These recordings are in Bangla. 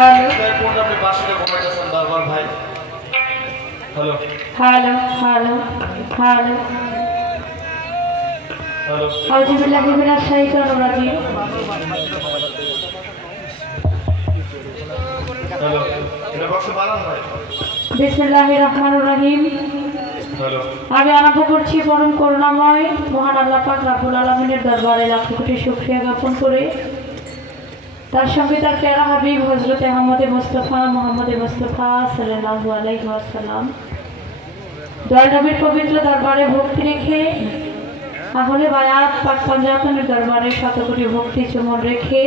হ্যালো। হ্যালো। হ্যালো আমি আরম্ভ করছি পরম করুণাময় মহান আল্লাহ পাক রাব্বুল আলামিনের দরবারে লাখ কোটি শুক্রিয়া জ্ঞাপন করে। তার সঙ্গে তার প্যারা হাবিব হজরত আহমদে মোস্তফা, মোহাম্মদে মোস্তফা সাল্লাল্লাহু আলাইহি ওয়াসাল্লাম। দয়াল পবিত্র দরবারে ভক্তি রেখে, আহলে বায়াত পাক পঞ্জাতনের দরবারে শত কোটি ভক্তি চুমন রেখে,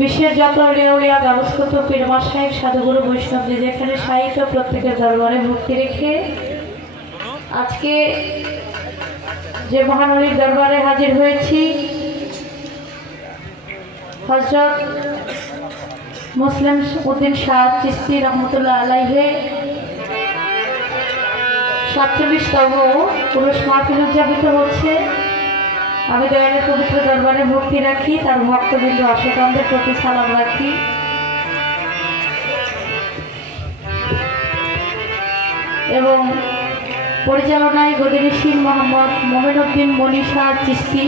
বিশ্বের যত অলিয়া উলিয়া ব্যবস্থত পীরমা সাহেব, সাধুগুরু বৈষ্ণব যে যেখানে সাহিত্য প্রত্যেকের দরবারে ভক্তি রেখে, আজকে যে মহানবীর দরবারে হাজির হয়েছি হজরত মুসলিম উদ্দিন শাহ চিস্তি রহমতুল্লাহ আলাইহে সাতচল্লিশতম পুরুষ মাহফিল উদযাপিত হচ্ছে। আমি দয়ালের পবিত্র দরবারে ভক্তি রাখি, তার ভক্তবৃন্দ অশোকানদের প্রতি সালাম রাখি। এবং পরিচালনায় গদিনীশীল মোহাম্মদ মোমেনুদ্দিন মনীষা চিস্তি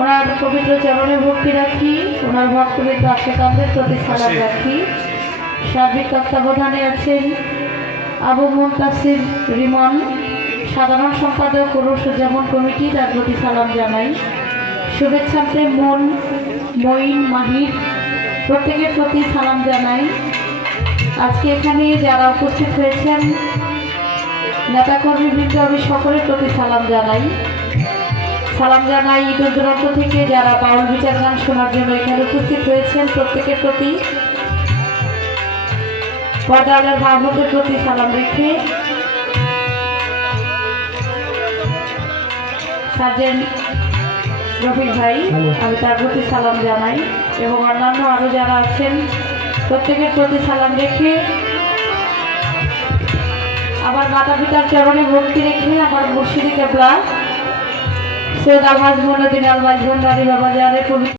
ওনার পবিত্র চরণে ভক্তি রাখি ওনার ভক্তবৃন্দ আশোকানদের প্রতি সালাম রাখি। সার্বিক তত্ত্বাবধানে আছেন আবু মুমতাসির রিমন সাধারণ সম্পাদক রসুজ্জামান কমিটি তার প্রতি সালাম জানাই। শুভেচ্ছাতে মন মঈন মাহির প্রত্যেকের প্রতি সালাম জানাই। আজকে এখানে যারা উপস্থিত হয়েছেন নেতাকর্মীবৃন্দ আমি সকলের প্রতি সালাম জানাই। সালাম জানাই ঈদ দূরান্ত থেকে যারা বাউল বিচার গান শোনার জন্য এখানে উপস্থিত হয়েছেন প্রত্যেকের প্রতি। পর্দালের মাহবুবের প্রতি সালাম রেখে সার্জেন্ট রফিক ভাই আমি তার প্রতি সালাম জানাই এবং অন্যান্য আরও যারা আছেন প্রত্যেকের প্রতি সালাম রেখে আমার মাতা পিতার চরণে ভক্তি রেখে আমার মুর্শিদি কেবলা সৈয়দ আলহাজ মনুদ্দিন আলমাজ ভন্ডারি বাবা যারে পবিত্র